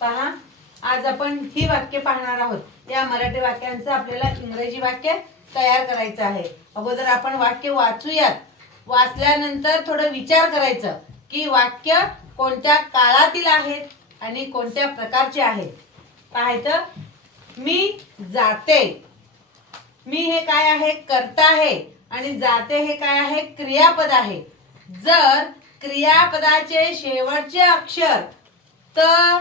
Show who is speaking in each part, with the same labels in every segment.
Speaker 1: पहा आज आपण ही वाक्य पाहणार आहोत. या मराठी वाक्यांचं आपल्याला इंग्रजी वाक्य तयार करायचं आहे. अगोदर आपण वाक्य वाचूयात. वाचल्यानंतर थोडं विचार करायचं की वाक्य कोणत्या काळातील आहेत आणि कोणत्या प्रकारचे आहेत. पाहायचं मी जाते. मी हे काय आहे? करता आहे. आणि जाते हे काय आहे? क्रियापद आहे. जर क्रियापदाचे शेवटचे अक्षर तर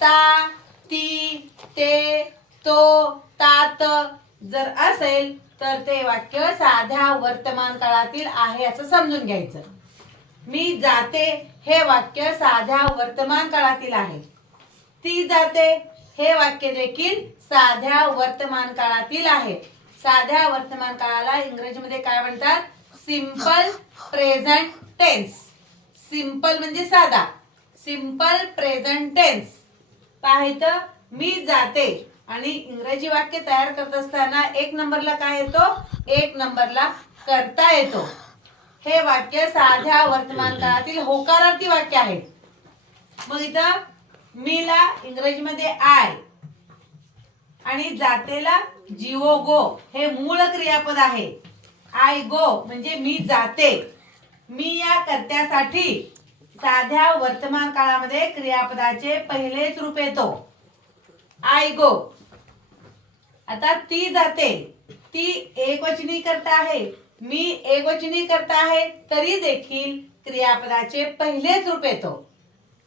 Speaker 1: ता ती ते तो तात. जर असेल तर ते वाक्य साध्या वर्तमान काळातील आहे असं समजून घ्यायचं. मी जाते हे वाक्य साध्या वर्तमान काळातील आहे. ती जाते हे वाक्य देखील साध्या वर्तमान काळातील आहे. साध्या वर्तमान काळाला इंग्रजीमध्ये काय म्हणतात? सिंपल प्रेझेंट टेन्स सिंपल म्हणजे साधा. सिंपल प्रेझेंट टेन्स पाहायचं मी जाते. आणि इंग्रजी वाक्य तयार करत असताना एक नंबरला काय येतो? एक नंबरला करता येतो. हे वाक्य साध्या वर्तमान काळातील होकारार्थी वाक्य आहे. मग इथं मीला इंग्रजीमध्ये आय आणि जातेला जिओ गो हे मूळ क्रियापद आहे. आय गो म्हणजे मी जाते. मी या कर्त्यासाठी साध्या वर्तमान काळामध्ये क्रियापदाचे पहिलेच रूप येतो. I go. आता ती जाते. ती एकवचनी करता आहे. मी एकवचनी करता आहे तरी देखील क्रियापदाचे पहिलेच रूप येतो.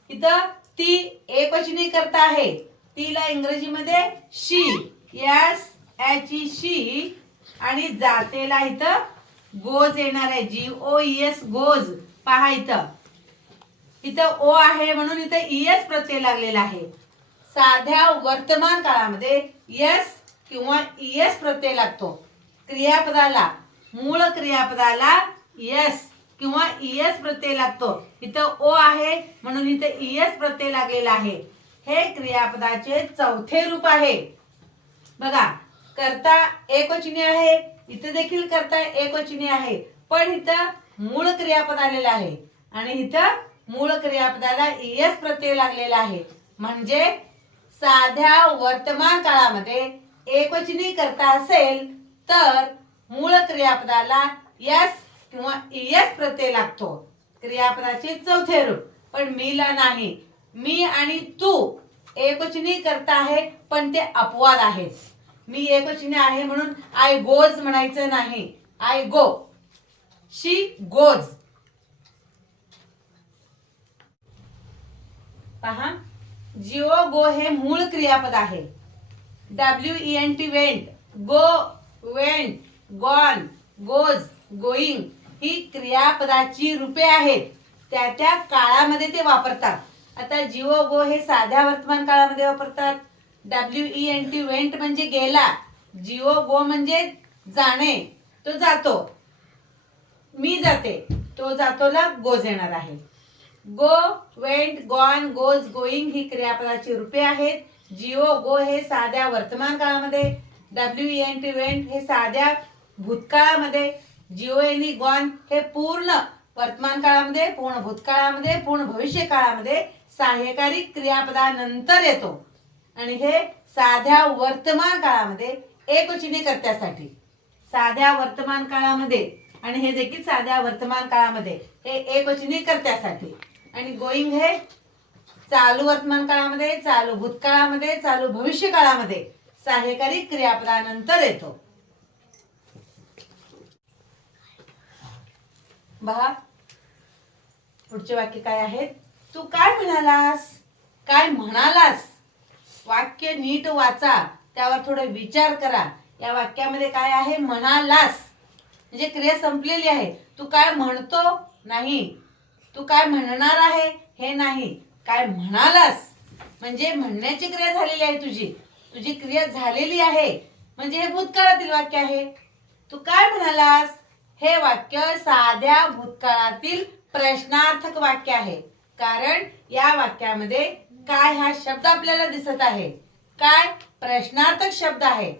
Speaker 1: इथं ती एकवचनी करता आहे. तिला इंग्रजीमध्ये शी यस ची शी आणि जातेला इथं गोज येणार आहे. G O S goes. पहा इथं. इथं ओ आहे म्हणून इथं इएस प्रत्यय लागलेला आहे. साध्या वर्तमान काळामध्ये यस किंवा इएस प्रत्यय लागतो. क्रियापदाला मूळ क्रियापदाला यस किंवा इएस प्रत्यय लागतो. इथं ओ आहे म्हणून इथं इएस प्रत्यय लागलेला आहे. हे क्रियापदाचे चौथे रूप आहे. बघा करता एकवचनी आहे. इथं देखील करता एकवचनी आहे. पण इथं मूळ क्रियापद आलेलं आहे. आणि इथं मूळ क्रियापदाला इएस प्रत्यय लागलेला आहे. म्हणजे साध्या वर्तमान काळामध्ये एकवचनी करता असेल तर मूळ क्रियापदाला यस किंवा इएस प्रत्यय लागतो. क्रियापदाचे चौथे रूप. पण मीला नाही. मी आणि तू एकवचनी करता आहे पण ते अपवाद आहेत. मी एकवचनी आहे म्हणून आय गोज म्हणायचं नाही. आय गो शी गोज पहा. जिओ गो हे मूळ क्रियापद आहे. W E N T went go went gone goes going ही क्रियापदाची रूपे आहेत. त्या त्या काळामध्ये ते वापरतात. आता जिओ गो हे साध्या वर्तमान काळामध्ये वापरतात. W E N T went म्हणजे गेला. जिओ गो म्हणजे जाणे. तो जातो. मी जाते. तो जातोला गोज येणार आहे. Go went gone goes going ही क्रियापदाची रूपे आहेत. जिओ गो हे साध्या वर्तमान काळामध्ये. डब्ल्यू एन टी वेंट हे साध्या भूतकाळामध्ये. जिओ एनी गॉन हे पूर्ण वर्तमान काळामध्ये पूर्ण भूतकाळामध्ये पूर्ण भविष्य काळामध्ये सहाय्यकारी क्रियापदानंतर येतो. आणि हे साध्या वर्तमान काळामध्ये एकवचनी कर्त्यासाठी साध्या वर्तमान काळामध्ये. आणि हे देखील साध्या वर्तमान काळामध्ये. हे एकवचनी कर्त्यासाठी आणि गोईंग हे चालू वर्तमान काळामध्ये चालू भूतकाळामध्ये चालू भविष्य काळामध्ये सहाय्यकारी क्रियापदानंतर येतो. बघा पुढचे वाक्य काय आहेत तू काय म्हणालास? काय म्हणालास? वाक्य नीट वाचा त्यावर थोडं विचार करा. या वाक्यामध्ये काय आहे? म्हणालास. म्हणजे क्रिया संपलेली आहे. तू काय म्हणतो? नाही. तू काय म्हणणार आहे हे नाही. काय म्हणालास? म्हणजे म्हणण्याची क्रिया झालेली आहे तुझी. तुझी क्रिया झालेली आहे. म्हणजे हे भूतकाळातील वाक्य आहे. तू काय म्हणालास? हे वाक्य साध्या भूतकाळातील प्रश्नार्थक वाक्य आहे. कारण या वाक्यामध्ये काय हा शब्द आपल्याला दिसत आहे. काय? प्रश्नार्थक शब्द आहे.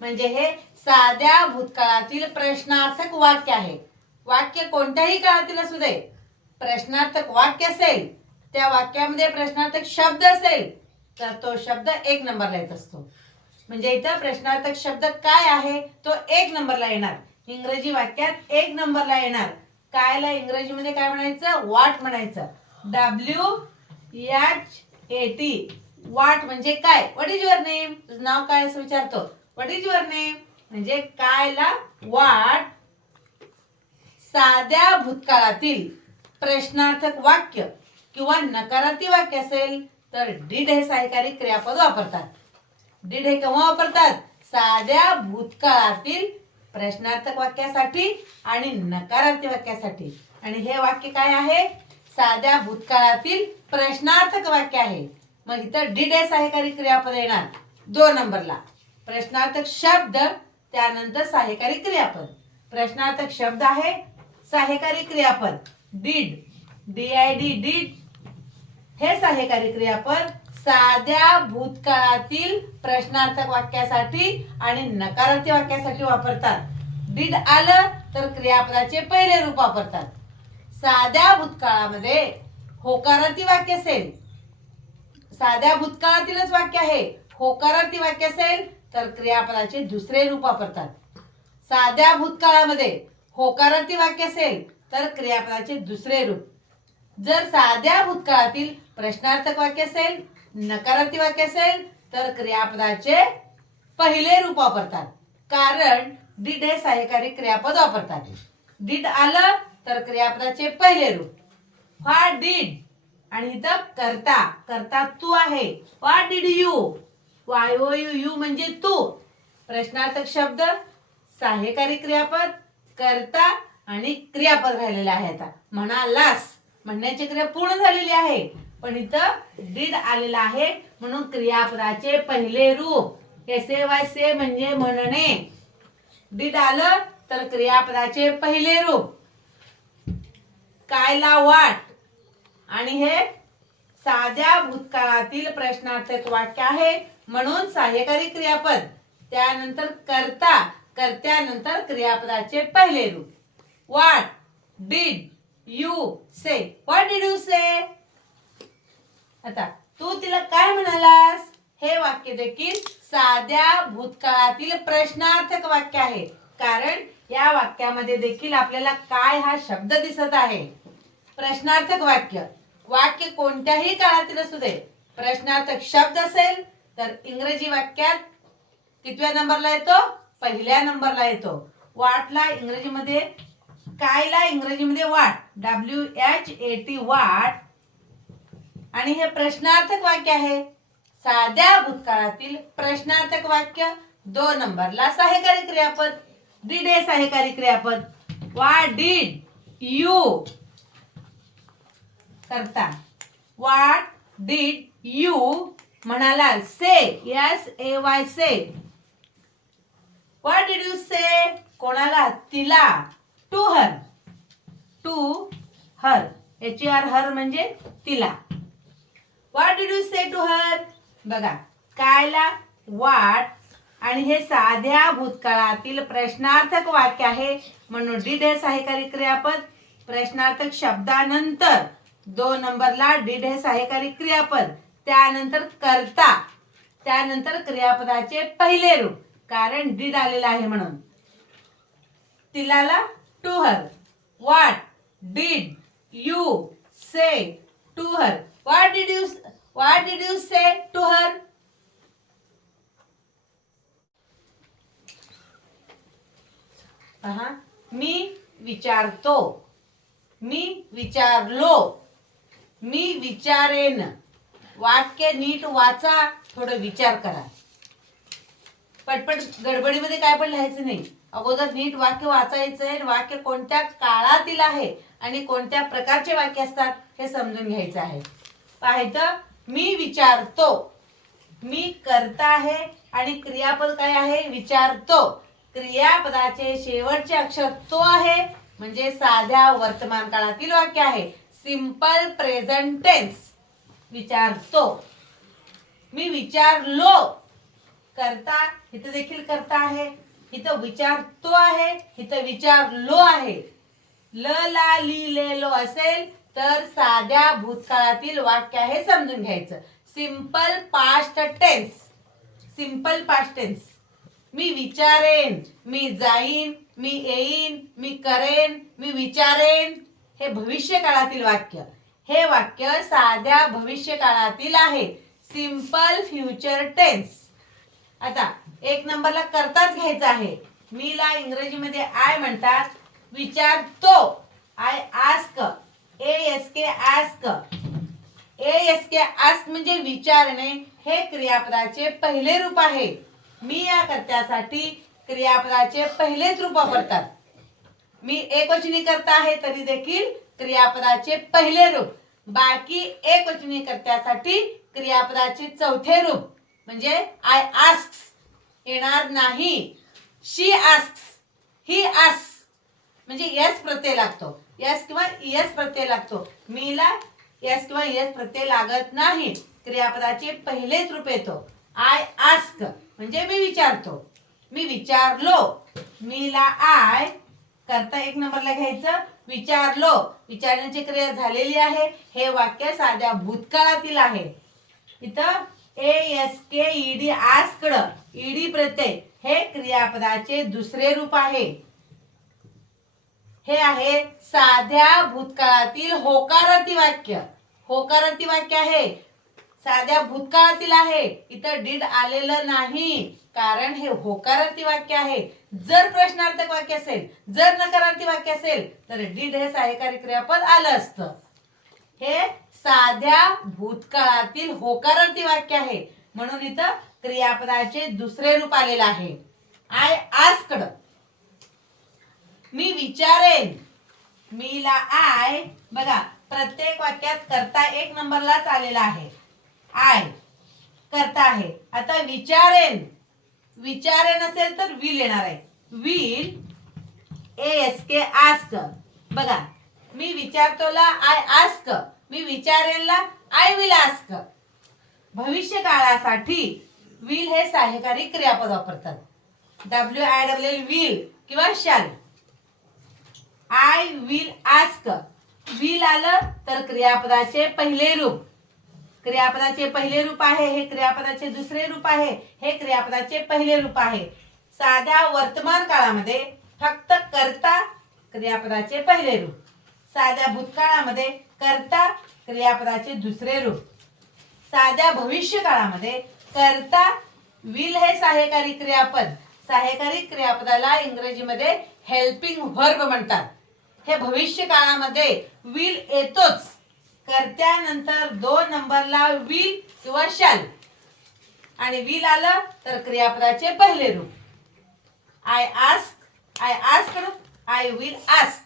Speaker 1: म्हणजे हे साध्या भूतकाळातील प्रश्नार्थक वाक्य आहे. वाक्य कोणत्याही काळातील असू दे. प्रश्नार्थक वाक्य असेल त्या वाक्यामध्ये प्रश्नार्थक शब्द असेल तर तो शब्द एक नंबरला येत असतो. म्हणजे इथं प्रश्नार्थक शब्द काय आहे तो एक नंबरला येणार. इंग्रजी वाक्यात एक नंबरला येणार. कायला इंग्रजीमध्ये काय म्हणायचं? वाट म्हणायचं. W H A T what म्हणजे काय? What is your name. तुझं नाव काय असं विचारतो. व्हॉट इज युअर नेम म्हणजे कायला वाट साध्या भूतकाळातील प्रश्नार्थक वाक्य किंवा नकारार्थी वाक्य असेल तर डिड हे सहकारी क्रियापद वापरतात. डिड हे केव्हा वापरतात? साध्या भूतकाळातील प्रश्नार्थक वाक्यासाठी आणि नकारार्थी वाक्यासाठी. आणि हे वाक्य काय आहे? साध्या भूतकाळातील प्रश्नार्थक वाक्य आहे. मग इथं डिड हे सहकारी क्रियापद येणार. दोन नंबरला. प्रश्नार्थक शब्द त्यानंतर सहाय्यकारी क्रियापद. प्रश्नार्थक शब्द आहे सहाय्यकारी क्रियापद. Did D I D did हे सहाय्यकारी क्रियापद साध्या भूतकाळातील प्रश्नार्थक वाक्यासाठी आणि नकारार्थी वाक्यासाठी वापरतात. डीड आलं तर क्रियापदाचे पहिले रूप वापरतात. साध्या भूतकाळामध्ये होकारार्थी वाक्य असेल साध्या भूतकाळातीलच वाक्य आहे. होकारार्थी वाक्य असेल तर क्रियापदाचे दुसरे रूप वापरतात. साध्या भूतकाळामध्ये होकारार्थी वाक्य असेल तर क्रियापदाचे दुसरे रूप. जर साध्या भूतकाळातील प्रश्नार्थक वाक्य असेल नकारार्थी वाक्य असेल तर क्रियापदाचे पहिले रूप वापरतात. कारण डीड हे सहाय्यकारी क्रियापद वापरतात. डीड आलं तर क्रियापदाचे पहिले रूप. हा डीड. आणि इथं करता करता तू आहे. What did you. Y O U you म्हणजे तू. प्रश्नार्थक शब्द सहाय्यकारी क्रियापद करता आणि क्रियापद राहिलेले आहे आता म्हणालास म्हणण्याची क्रिया पूर्ण झालेली आहे. पण इथं डीड आलेला आहे. म्हणून क्रियापदाचे पहिले रूप एसे वाय से म्हणजे म्हणणे डीड आलं तर क्रियापदाचे पहिले रूप. कायला वाट. आणि हे साध्या भूतकाळातील प्रश्नार्थक वाक्य आहे. म्हणून सहाय्यकारी क्रियापद. त्यानंतर करता. कर्त्यानंतर क्रियापदाचे पहिले रूप. What did you say What did you say आता तू तिला काय म्हणालास? हे वाक्य देखील साध्या भूतकाळातील प्रश्नार्थक वाक्य आहे. कारण या वाक्यामध्ये देखील आपल्याला काय हा शब्द दिसत आहे? प्रश्नार्थक वाक्य. वाक्य कोणत्याही काळातील असू दे. प्रश्नार्थक शब्द असेल तर इंग्रजी वाक्यात कितव्या नंबरला येतो? पहिल्या नंबरला येतो. वाटला इंग्रजीमध्ये कायला इंग्रजीमध्ये वाट? W H A T what. आणि हे प्रश्नार्थक वाक्य आहे. साध्या भूतकाळातील प्रश्नार्थक वाक्य दोन नंबरला सहाय्यकारी क्रियापद डीड हे सहाय्यकारी क्रियापद. वा डीड यू. करता. वाट डीड यू. म्हणाला से. यस ए वाय से. वाट डीड यू से कोणाला? तिला. To her. To her. H R her म्हणजे तिला. What did you say to her बघा कायला वाट आणि हे साध्या भूतकाळातील प्रश्नार्थक वाक्य आहे. म्हणून डीड हे सहाय्यकारी क्रियापद? प्रश्नार्थक शब्दानंतर. दोन नंबरला डीड हे सहाय्यकारी क्रियापद? त्यानंतर करता. त्यानंतर क्रियापदाचे पहिले रूप. कारण डीड आलेलं आहे म्हणून. तिलाला to her what did you say to her what did you what did you say to her पहा मी विचारतो. मी विचारलो. मी विचारेन. वाक्य नीट वाचा थोडं विचार करा. पटपट गडबडीमध्ये काय पण लिहायचं नाही. अगोदर नीट वाक्य वाचायचं आहे वाक्य कोणत्या काळातील आहे आणि कोणत्या प्रकारचे वाक्य असतात हे समजून घ्यायचं आहे. पाहायचं मी विचारतो. मी करता आहे आणि क्रियापद काय आहे? विचारतो. क्रियापदाचे शेवटचे अक्षर तो आहे. म्हणजे साध्या वर्तमान काळातील वाक्य आहे. सिंपल प्रेझेंट टेन्स विचारतो. मी विचारलो. करता? इथं देखील करता आहे. इथं विचार तो आहे इथं विचार लो आहे. ल ला ली ले लो असेल तर साध्या भूतकाळातील वाक्य हे समजून घ्यायचं. Simple past tense simple past tense मी विचारेन मी जाईन मी येईन मी करेन मी विचारेन. हे भविष्य काळातील वाक्य. हे वाक्य साध्या भविष्य काळातील आहे. सिंपल फ्युचर टेन्स आता एक नंबरला करताच घ्यायचा आहे. मी ला इंग्रजीमध्ये आय म्हणतात. विचारतो. I ask A S K ask A S K ask म्हणजे विचारणे. हे क्रियापदाचे पहिले रूप आहे. मी या कर्त्यासाठी क्रियापदाचे पहिलेच रूप वापरतात. मी एकवचनी करता आहे तरी देखील क्रियापदाचे पहिले रूप. बाकी एकवचनी कर्त्यासाठी क्रियापदाचे चौथे रूप. म्हणजे आय आस्क येणार नाही. शी आस्क ही आस म्हणजे यस प्रत्यय लागतो. यस किंवा यस प्रत्यय लागतो. मीला यस किंवा यस प्रत्यय लागत नाही. क्रियापदाचे पहिलेच रूप येतो. आय आस्क म्हणजे मी विचारतो. मी विचारलो. मीला आय करता एक नंबरला घ्यायचं. विचारलो. विचारण्याची क्रिया झालेली आहे. हे वाक्य साध्या भूतकाळातील आहे. इथं A S K ED asked ED प्रत्यय हे क्रियापदाचे दुसरे रूप आहे. हे आहे साध्या भूतकाळातील होकारार्थी वाक्य. होकारार्थी वाक्य आहे. साध्या भूतकाळातील आहे. इथं डीड आलेलं नाही. कारण हे होकारार्थी वाक्य आहे. जर प्रश्नार्थक वाक्य असेल जर नकारार्थी वाक्य असेल तर डीड हे सहाय्यकारी क्रियापद आलं असतं. हे साध्या भूतकाळातील होकारार्थी वाक्य आहे. म्हणून इथं क्रियापदाचे दुसरे रूप आलेलं आहे. आय आस्कड मी विचारेन. मीला आय बघा प्रत्येक वाक्यात करता एक नंबरलाच आलेला आहे. आय करता आहे. आता विचारेन. विचारेन असेल तर विल येणार आहे. Will A S K ask बघा मी विचारतोला आय आस्क. मी विचारेनला आय विल आस्क. भविष्य काळासाठी विल हे सहाय्यकारी क्रियापद वापरतात. डब्ल्यू आय डब्ल्यू विल किंवा शाल आय विल आस्क. विल आलं तर क्रियापदाचे पहिले रूप. क्रियापदाचे पहिले रूप आहे हे क्रियापदाचे दुसरे रूप आहे हे क्रियापदाचे पहिले रूप आहे. साध्या वर्तमान काळामध्ये फक्त करता क्रियापदाचे पहिले रूप. साध्या भूतकाळामध्ये करता क्रियापदाचे दुसरे रूप. साध्या भविष्य काळामध्ये करता विल हे सहाय्यकारी क्रियापद. सहाय्यकारी क्रियापदाला इंग्रजीमध्ये हेल्पिंग व्हर्ब म्हणतात. हे भविष्य काळामध्ये विल येतोच. कर्त्यानंतर दोन नंबरला विल किंवा शाल आणि विल आलं तर क्रियापदाचे पहिले रूप. I ask I ask I will ask